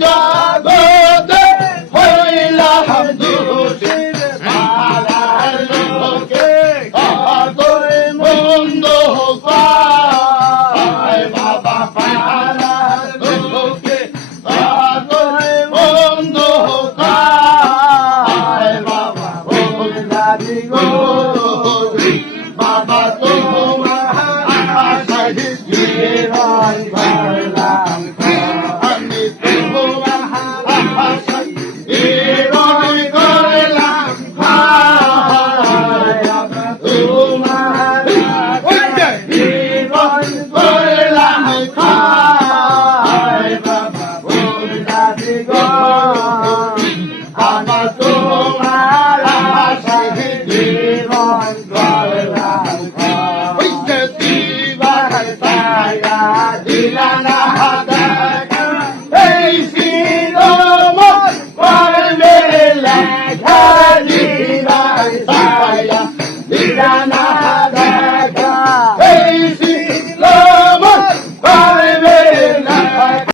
জগতে হইলাম দোষী আমার লোকে। অতরে বাবা পাহার লোকে। অতরে মন্দ পায় বাবা ও বাবা তো Bangla.